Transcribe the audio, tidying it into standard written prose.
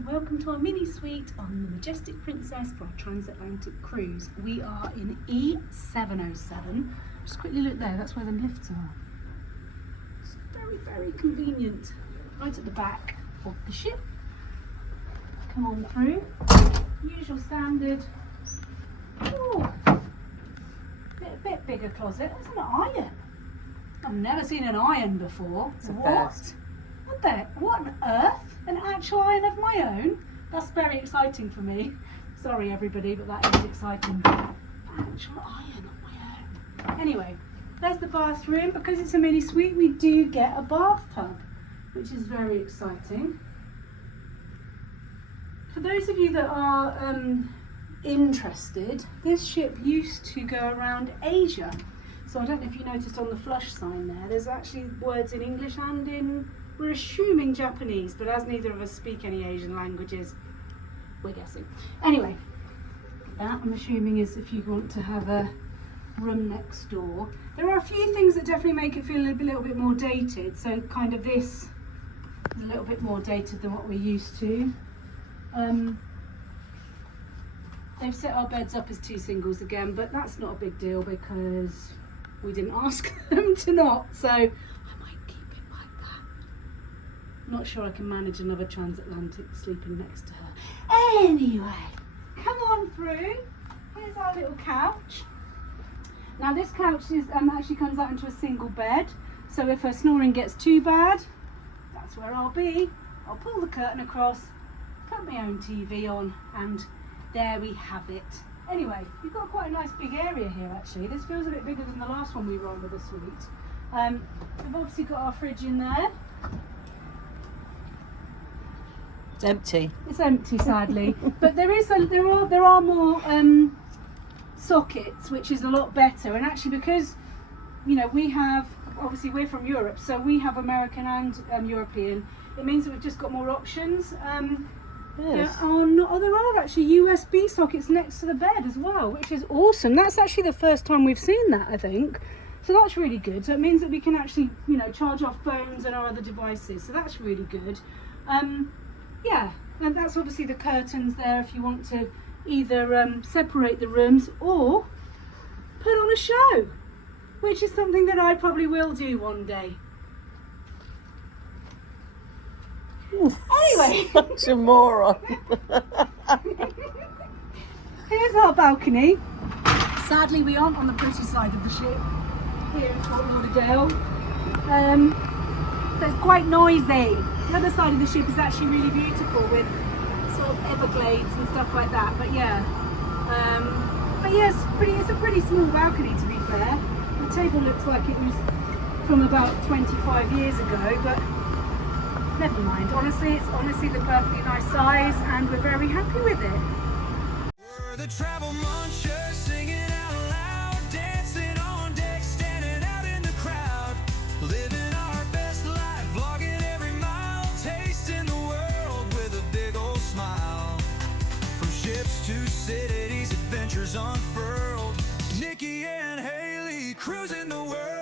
and welcome to our mini suite on the Majestic Princess for our transatlantic cruise. We are in E707. Just quickly look there, that's where the lifts are. It's very, very convenient. Right at the back of the ship. Come on through. Usual standard. Oh, bit bigger closet. There's an iron. I've never seen an iron before. It's a what? first. What on earth? An actual iron of my own? That's very exciting for me. Sorry everybody, but that is exciting. An actual iron of my own. Anyway, there's the bathroom. Because it's a mini suite, we do get a bathtub, which is very exciting. For those of you that are interested, this ship used to go around Asia. So I don't know if you noticed on the flush sign there, there's actually words in English and in, we're assuming Japanese, but as neither of us speak any Asian languages, we're guessing. Anyway, that I'm assuming is if you want to have a room next door. There are a few things that definitely make it feel a little bit more dated. So kind of this is a little bit more dated than what we're used to. They've set our beds up as two singles again, but that's not a big deal because we didn't ask them to not, so I might keep it like that. Not sure I can manage another transatlantic sleeping next to her. Anyway, come on through. Here's our little couch. Now this couch is actually comes out into a single bed, so if her snoring gets too bad, that's where I'll be. I'll pull the curtain across, put my own TV on, and there we have it. Anyway, we've got quite a nice big area here actually. This feels a bit bigger than the last one we were on with the suite. We've obviously got our fridge in there. It's empty. It's empty sadly, but there are more sockets, which is a lot better. And actually, because you know obviously we're from Europe, so we have American and European. It means that we've just got more options. Yes. There are actually USB sockets next to the bed as well, which is awesome. That's actually the first time we've seen that, I think. So that's really good. So it means that we can actually, charge our phones and our other devices. So that's really good. Yeah, and that's obviously the curtains there if you want to either separate the rooms or put on a show, which is something that I probably will do one day. Anyway, Such a moron. Here's our balcony. Sadly, we aren't on the British side of the ship here in Fort Lauderdale, so it's quite noisy. The other side of the ship is actually really beautiful with sort of Everglades and stuff like that. But yeah, it's a pretty small balcony to be fair. The table looks like it was from about 25 years ago, but never mind. Honestly, it's honestly the perfectly nice size, and we're very happy with it. We're the travel munchers, singing out loud, dancing on deck, standing out in the crowd, living our best life, vlogging every mile, tasting the world with a big old smile. From ships to cities, adventures unfurled, Nikki and Haley cruising the world.